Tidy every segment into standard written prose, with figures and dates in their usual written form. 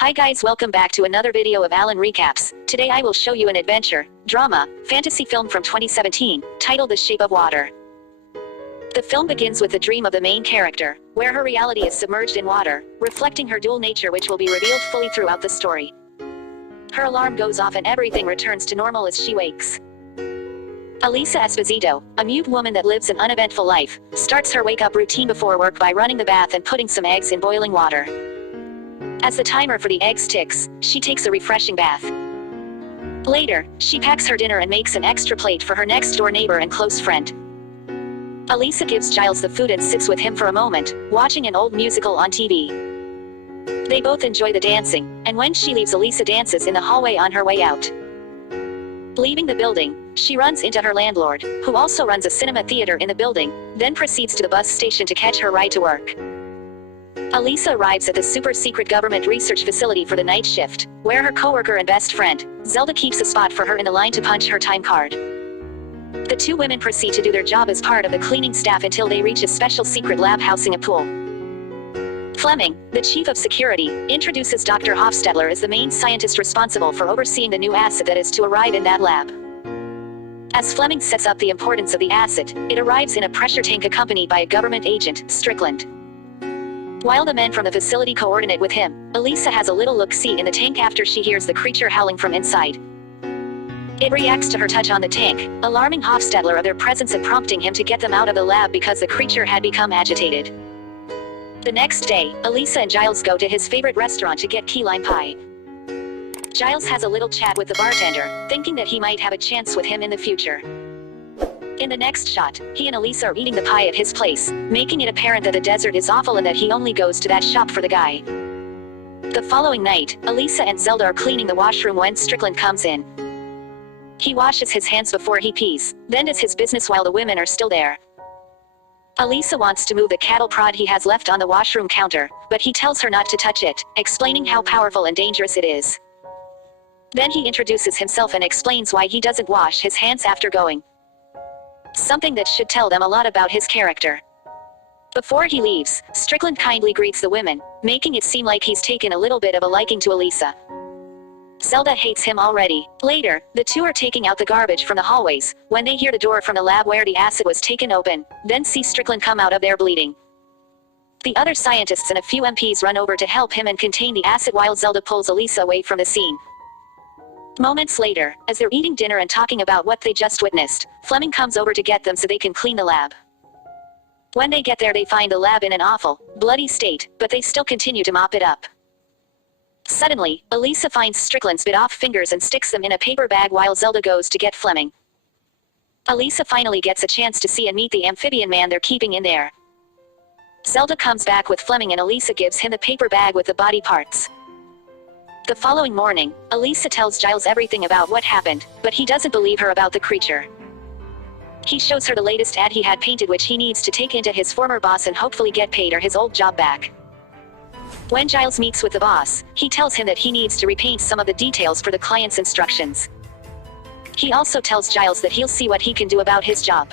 Hi guys, welcome back to another video of Alen Recaps. Today I will show you an adventure, drama, fantasy film from 2017, titled The Shape of Water. The film begins with the dream of the main character, where her reality is submerged in water, reflecting her dual nature which will be revealed fully throughout the story. Her alarm goes off and everything returns to normal as she wakes. Elisa Esposito, a mute woman that lives an uneventful life, starts her wake-up routine before work by running the bath and putting some eggs in boiling water. As the timer for the eggs ticks, she takes a refreshing bath. Later, she packs her dinner and makes an extra plate for her next-door neighbor and close friend. Elisa gives Giles the food and sits with him for a moment, watching an old musical on TV. They both enjoy the dancing, and when she leaves, Elisa dances in the hallway on her way out. Leaving the building, she runs into her landlord, who also runs a cinema theater in the building, then proceeds to the bus station to catch her ride to work. Elisa arrives at the super-secret government research facility for the night shift, where her coworker and best friend, Zelda, keeps a spot for her in the line to punch her time card. The two women proceed to do their job as part of the cleaning staff until they reach a special secret lab housing a pool. Fleming, the chief of security, introduces Dr. Hofstadler as the main scientist responsible for overseeing the new acid that is to arrive in that lab. As Fleming sets up the importance of the acid, it arrives in a pressure tank accompanied by a government agent, Strickland. While the men from the facility coordinate with him, Elisa has a little look-see in the tank after she hears the creature howling from inside. It reacts to her touch on the tank, alarming Hofstadler of their presence and prompting him to get them out of the lab because the creature had become agitated. The next day, Elisa and Giles go to his favorite restaurant to get key lime pie. Giles has a little chat with the bartender, thinking that he might have a chance with him in the future. In the next shot, he and Elisa are eating the pie at his place, making it apparent that the desert is awful and that he only goes to that shop for the guy. The following night, Elisa and Zelda are cleaning the washroom when Strickland comes in. He washes his hands before he pees, then does his business while the women are still there. Elisa wants to move the cattle prod he has left on the washroom counter, but he tells her not to touch it, explaining how powerful and dangerous it is. Then he introduces himself and explains why he doesn't wash his hands after going. Something that should tell them a lot about his character. Before he leaves, Strickland kindly greets the women, making it seem like he's taken a little bit of a liking to Elisa. Zelda hates him already. Later, the two are taking out the garbage from the hallways, when they hear the door from the lab where the acid was taken open, then see Strickland come out of there bleeding. The other scientists and a few MPs run over to help him and contain the acid while Zelda pulls Elisa away from the scene. Moments later, as they're eating dinner and talking about what they just witnessed, Fleming comes over to get them so they can clean the lab. When they get there, they find the lab in an awful, bloody state, but they still continue to mop it up. Suddenly, Elisa finds Strickland's bit-off fingers and sticks them in a paper bag while Zelda goes to get Fleming. Elisa finally gets a chance to see and meet the amphibian man they're keeping in there. Zelda comes back with Fleming and Elisa gives him the paper bag with the body parts. The following morning, Elisa tells Giles everything about what happened, but he doesn't believe her about the creature. He shows her the latest ad he had painted which he needs to take into his former boss and hopefully get paid or his old job back. When Giles meets with the boss, he tells him that he needs to repaint some of the details for the client's instructions. He also tells Giles that he'll see what he can do about his job.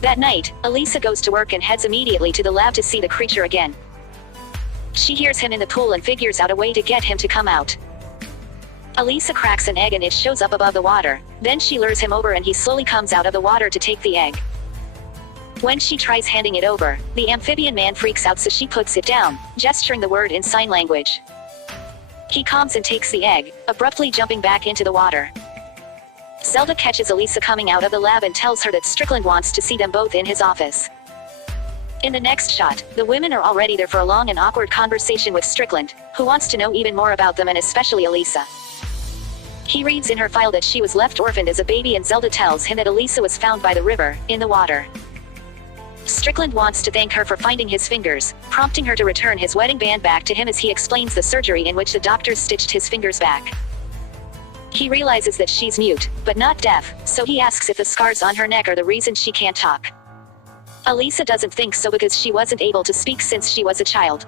That night, Elisa goes to work and heads immediately to the lab to see the creature again. She hears him in the pool and figures out a way to get him to come out. Elisa cracks an egg and it shows up above the water, then she lures him over and he slowly comes out of the water to take the egg. When she tries handing it over, the amphibian man freaks out so she puts it down, gesturing the word in sign language. He calms and takes the egg, abruptly jumping back into the water. Zelda catches Elisa coming out of the lab and tells her that Strickland wants to see them both in his office. In the next shot, the women are already there for a long and awkward conversation with Strickland, who wants to know even more about them and especially Elisa. He reads in her file that she was left orphaned as a baby and Zelda tells him that Elisa was found by the river, in the water. Strickland wants to thank her for finding his fingers, prompting her to return his wedding band back to him as he explains the surgery in which the doctors stitched his fingers back. He realizes that she's mute, but not deaf, so he asks if the scars on her neck are the reason she can't talk. Elisa doesn't think so because she wasn't able to speak since she was a child.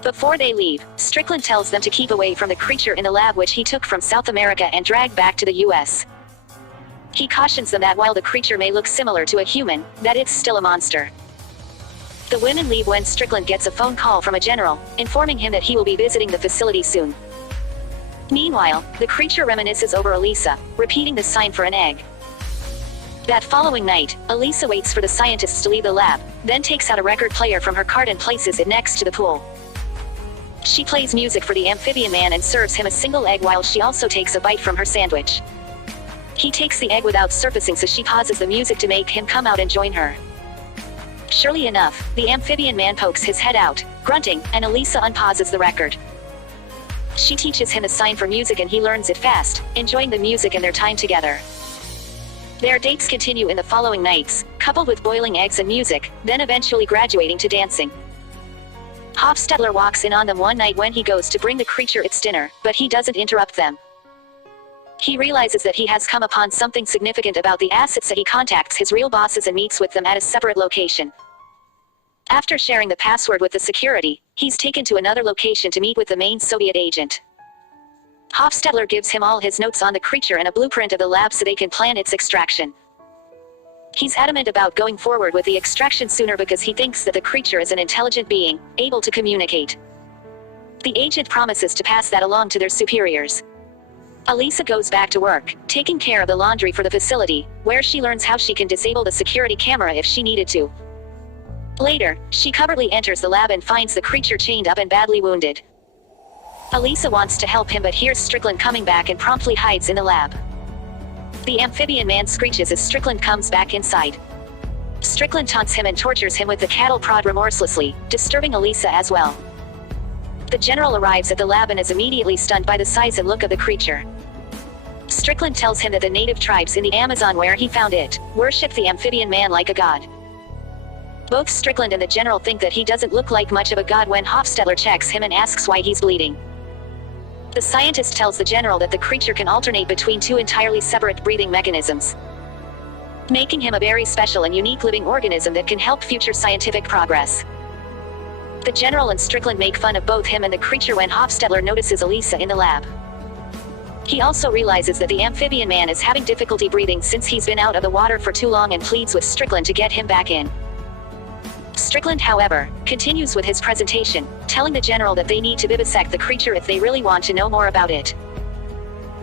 Before they leave, Strickland tells them to keep away from the creature in the lab which he took from South America and dragged back to the US. He cautions them that while the creature may look similar to a human, that it's still a monster. The women leave when Strickland gets a phone call from a general, informing him that he will be visiting the facility soon. Meanwhile, the creature reminisces over Elisa, repeating the sign for an egg. That following night, Elisa waits for the scientists to leave the lab, then takes out a record player from her cart and places it next to the pool. She plays music for the amphibian man and serves him a single egg while she also takes a bite from her sandwich. He takes the egg without surfacing, so she pauses the music to make him come out and join her. Surely enough, the amphibian man pokes his head out, grunting, and Elisa unpauses the record. She teaches him a sign for music and he learns it fast, enjoying the music and their time together. Their dates continue in the following nights, coupled with boiling eggs and music, then eventually graduating to dancing. Hofstadter walks in on them one night when he goes to bring the creature its dinner, but he doesn't interrupt them. He realizes that he has come upon something significant about the assets, so he contacts his real bosses and meets with them at a separate location. After sharing the password with the security, he's taken to another location to meet with the main Soviet agent. Hofstadter gives him all his notes on the creature and a blueprint of the lab so they can plan its extraction. He's adamant about going forward with the extraction sooner because he thinks that the creature is an intelligent being, able to communicate. The agent promises to pass that along to their superiors. Elisa goes back to work, taking care of the laundry for the facility, where she learns how she can disable the security camera if she needed to. Later, she covertly enters the lab and finds the creature chained up and badly wounded. Elisa wants to help him but hears Strickland coming back and promptly hides in the lab. The amphibian man screeches as Strickland comes back inside. Strickland taunts him and tortures him with the cattle prod remorselessly, disturbing Elisa as well. The general arrives at the lab and is immediately stunned by the size and look of the creature. Strickland tells him that the native tribes in the Amazon where he found it, worship the amphibian man like a god. Both Strickland and the general think that he doesn't look like much of a god when Hofstadter checks him and asks why he's bleeding. The scientist tells the general that the creature can alternate between two entirely separate breathing mechanisms, making him a very special and unique living organism that can help future scientific progress. The general and Strickland make fun of both him and the creature when Hofstadter notices Elisa in the lab. He also realizes that the amphibian man is having difficulty breathing since he's been out of the water for too long and pleads with Strickland to get him back in. Strickland, however, continues with his presentation, telling the general that they need to vivisect the creature if they really want to know more about it.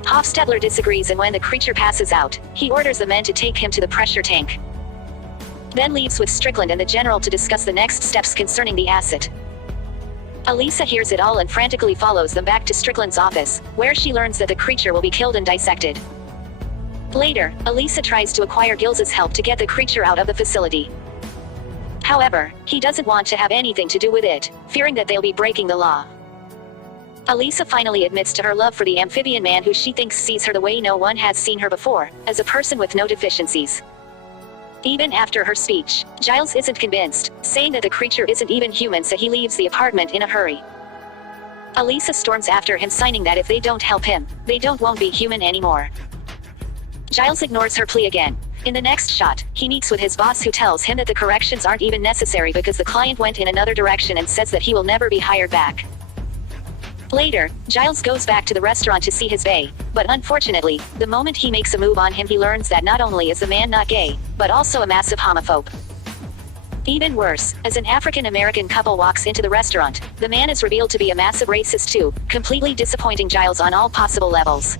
Hofstadter disagrees, and when the creature passes out, he orders the men to take him to the pressure tank. Then leaves with Strickland and the general to discuss the next steps concerning the asset. Elisa hears it all and frantically follows them back to Strickland's office, where she learns that the creature will be killed and dissected. Later, Elisa tries to acquire Giles's help to get the creature out of the facility. However, he doesn't want to have anything to do with it, fearing that they'll be breaking the law. Elisa finally admits to her love for the amphibian man, who she thinks sees her the way no one has seen her before, as a person with no deficiencies. Even after her speech, Giles isn't convinced, saying that the creature isn't even human, so he leaves the apartment in a hurry. Elisa storms after him, signing that if they don't help him, they won't be human anymore. Giles ignores her plea again. In the next shot, he meets with his boss, who tells him that the corrections aren't even necessary because the client went in another direction, and says that he will never be hired back. Later, Giles goes back to the restaurant to see his bae, but unfortunately, the moment he makes a move on him, he learns that not only is the man not gay, but also a massive homophobe. Even worse, as an African-American couple walks into the restaurant, the man is revealed to be a massive racist too, completely disappointing Giles on all possible levels.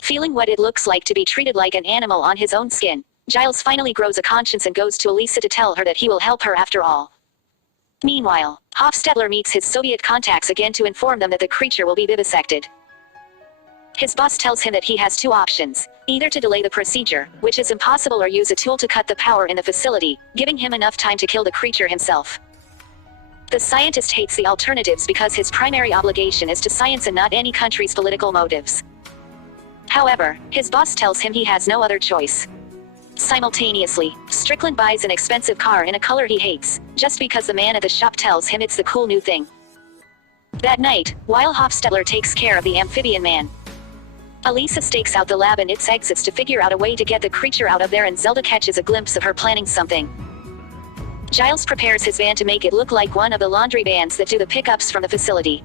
Feeling what it looks like to be treated like an animal on his own skin, Giles finally grows a conscience and goes to Elisa to tell her that he will help her after all. Meanwhile, Hofstadter meets his Soviet contacts again to inform them that the creature will be vivisected. His boss tells him that he has two options, either to delay the procedure, which is impossible, or use a tool to cut the power in the facility, giving him enough time to kill the creature himself. The scientist hates the alternatives because his primary obligation is to science and not any country's political motives. However, his boss tells him he has no other choice. Simultaneously, Strickland buys an expensive car in a color he hates, just because the man at the shop tells him it's the cool new thing. That night, while Hofstadter takes care of the amphibian man, Elisa stakes out the lab and its exits to figure out a way to get the creature out of there, and Zelda catches a glimpse of her planning something. Giles prepares his van to make it look like one of the laundry vans that do the pickups from the facility.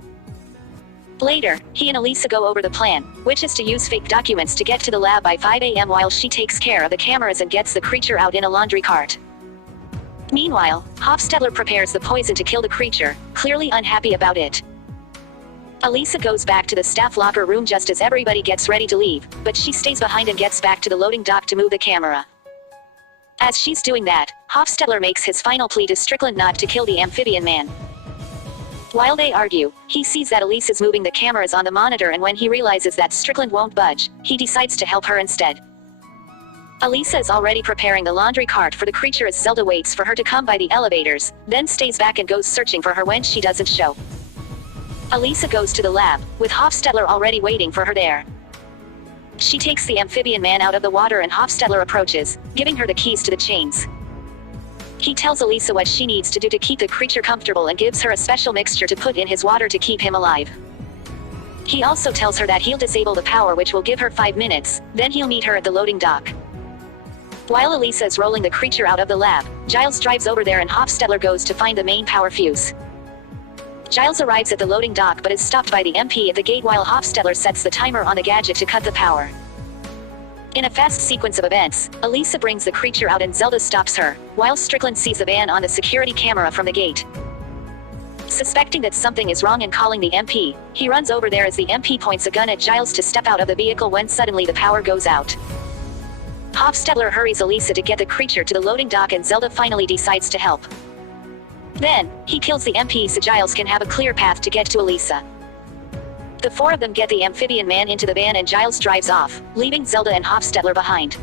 Later, he and Elisa go over the plan, which is to use fake documents to get to the lab by 5 a.m. while she takes care of the cameras and gets the creature out in a laundry cart. Meanwhile, Hofstadler prepares the poison to kill the creature, clearly unhappy about it. Elisa goes back to the staff locker room just as everybody gets ready to leave, but she stays behind and gets back to the loading dock to move the camera. As she's doing that, Hofstadler makes his final plea to Strickland not to kill the amphibian man. While they argue, he sees that Elisa's moving the cameras on the monitor, and when he realizes that Strickland won't budge, he decides to help her instead. Elisa is already preparing the laundry cart for the creature as Zelda waits for her to come by the elevators, then stays back and goes searching for her when she doesn't show. Elisa goes to the lab, with Hofstadler already waiting for her there. She takes the amphibian man out of the water and Hofstadler approaches, giving her the keys to the chains. He tells Elisa what she needs to do to keep the creature comfortable and gives her a special mixture to put in his water to keep him alive. He also tells her that he'll disable the power, which will give her 5 minutes, then he'll meet her at the loading dock. While Elisa is rolling the creature out of the lab, Giles drives over there and Hofstadler goes to find the main power fuse. Giles arrives at the loading dock but is stopped by the MP at the gate while Hofstadler sets the timer on the gadget to cut the power. In a fast sequence of events, Elisa brings the creature out and Zelda stops her, while Strickland sees the van on the security camera from the gate. Suspecting that something is wrong and calling the MP, he runs over there as the MP points a gun at Giles to step out of the vehicle when suddenly the power goes out. Hofstadler hurries Elisa to get the creature to the loading dock and Zelda finally decides to help. Then, he kills the MP so Giles can have a clear path to get to Elisa. The four of them get the amphibian man into the van and Giles drives off, leaving Zelda and Hofstadler behind.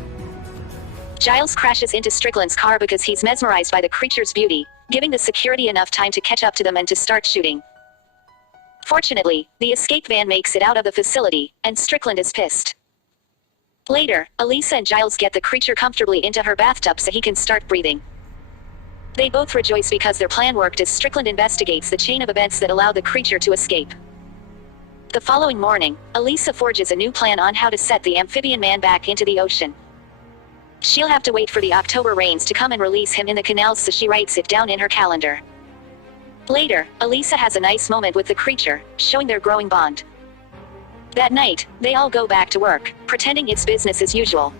Giles crashes into Strickland's car because he's mesmerized by the creature's beauty, giving the security enough time to catch up to them and to start shooting. Fortunately, the escape van makes it out of the facility, and Strickland is pissed. Later, Elisa and Giles get the creature comfortably into her bathtub so he can start breathing. They both rejoice because their plan worked as Strickland investigates the chain of events that allow the creature to escape. The following morning, Elisa forges a new plan on how to set the amphibian man back into the ocean. She'll have to wait for the October rains to come and release him in the canals, so she writes it down in her calendar. Later, Elisa has a nice moment with the creature, showing their growing bond. That night, they all go back to work, pretending it's business as usual.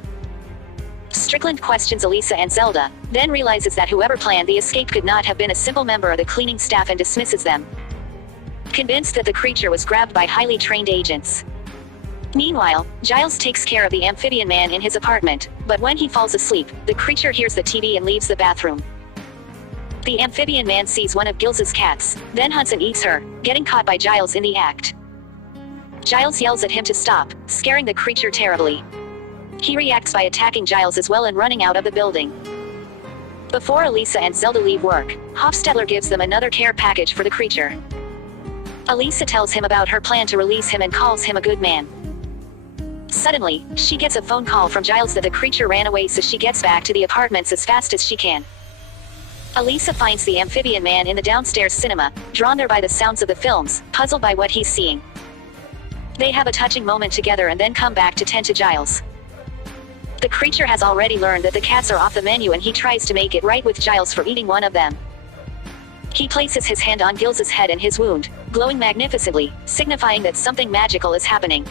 Strickland questions Elisa and Zelda, then realizes that whoever planned the escape could not have been a simple member of the cleaning staff and dismisses them, convinced that the creature was grabbed by highly trained agents. Meanwhile, Giles takes care of the amphibian man in his apartment, but when he falls asleep, the creature hears the TV and leaves the bathroom. The amphibian man sees one of Giles's cats, then hunts and eats her, getting caught by Giles in the act. Giles yells at him to stop, scaring the creature terribly. He reacts by attacking Giles as well and running out of the building. Before Elisa and Zelda leave work, Hofstadler gives them another care package for the creature. Elisa tells him about her plan to release him and calls him a good man. Suddenly, she gets a phone call from Giles that the creature ran away, so she gets back to the apartments as fast as she can. Elisa finds the amphibian man in the downstairs cinema, drawn there by the sounds of the films, puzzled by what he's seeing. They have a touching moment together and then come back to tend to Giles. The creature has already learned that the cats are off the menu and he tries to make it right with Giles for eating one of them. He places his hand on Giles's head and his wound, glowing magnificently, signifying that something magical is happening.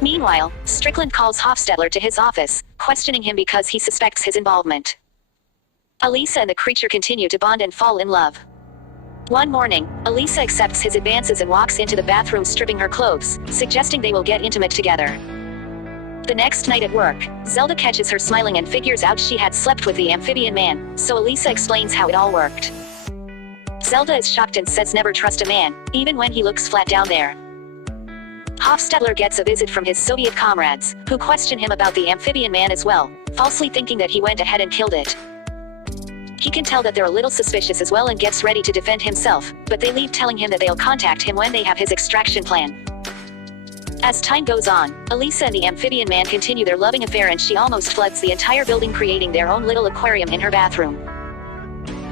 Meanwhile, Strickland calls Hofstadler to his office, questioning him because he suspects his involvement. Elisa and the creature continue to bond and fall in love. One morning, Elisa accepts his advances and walks into the bathroom stripping her clothes, suggesting they will get intimate together. The next night at work, Zelda catches her smiling and figures out she had slept with the amphibian man, so Elisa explains how it all worked. Zelda is shocked and says never trust a man, even when he looks flat down there. Hofstadler gets a visit from his Soviet comrades, who question him about the amphibian man as well, falsely thinking that he went ahead and killed it. He can tell that they're a little suspicious as well and gets ready to defend himself, but they leave telling him that they'll contact him when they have his extraction plan. As time goes on, Elisa and the amphibian man continue their loving affair and she almost floods the entire building, creating their own little aquarium in her bathroom.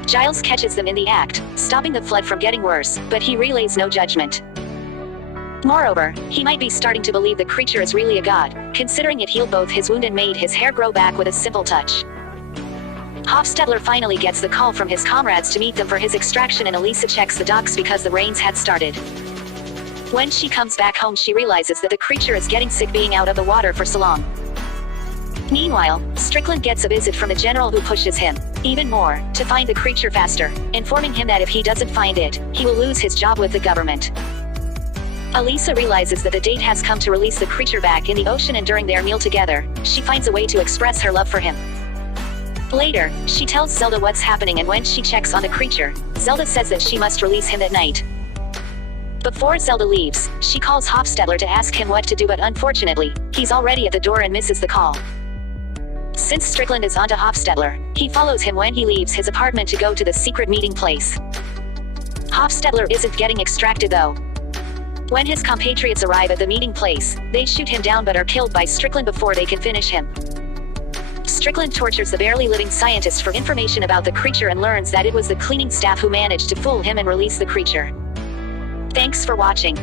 Giles catches them in the act, stopping the flood from getting worse, but he relays no judgment. Moreover, he might be starting to believe the creature is really a god, considering it healed both his wound and made his hair grow back with a simple touch. Hofstadler finally gets the call from his comrades to meet them for his extraction and Elisa checks the docks because the rains had started. When she comes back home, she realizes that the creature is getting sick being out of the water for so long. Meanwhile, Strickland gets a visit from the general who pushes him, Even more, to find the creature faster, informing him that if he doesn't find it, he will lose his job with the government. Elisa realizes that the date has come to release the creature back in the ocean, and during their meal together, she finds a way to express her love for him. Later, she tells Zelda what's happening, and when she checks on the creature, Zelda says that she must release him that night. Before Zelda leaves, she calls Hofstadler to ask him what to do, but unfortunately, he's already at the door and misses the call. Since Strickland is onto Hofstadler, he follows him when he leaves his apartment to go to the secret meeting place. Hofstadler isn't getting extracted though. When his compatriots arrive at the meeting place, they shoot him down but are killed by Strickland before they can finish him. Strickland tortures the barely living scientist for information about the creature and learns that it was the cleaning staff who managed to fool him and release the creature. Thanks for watching.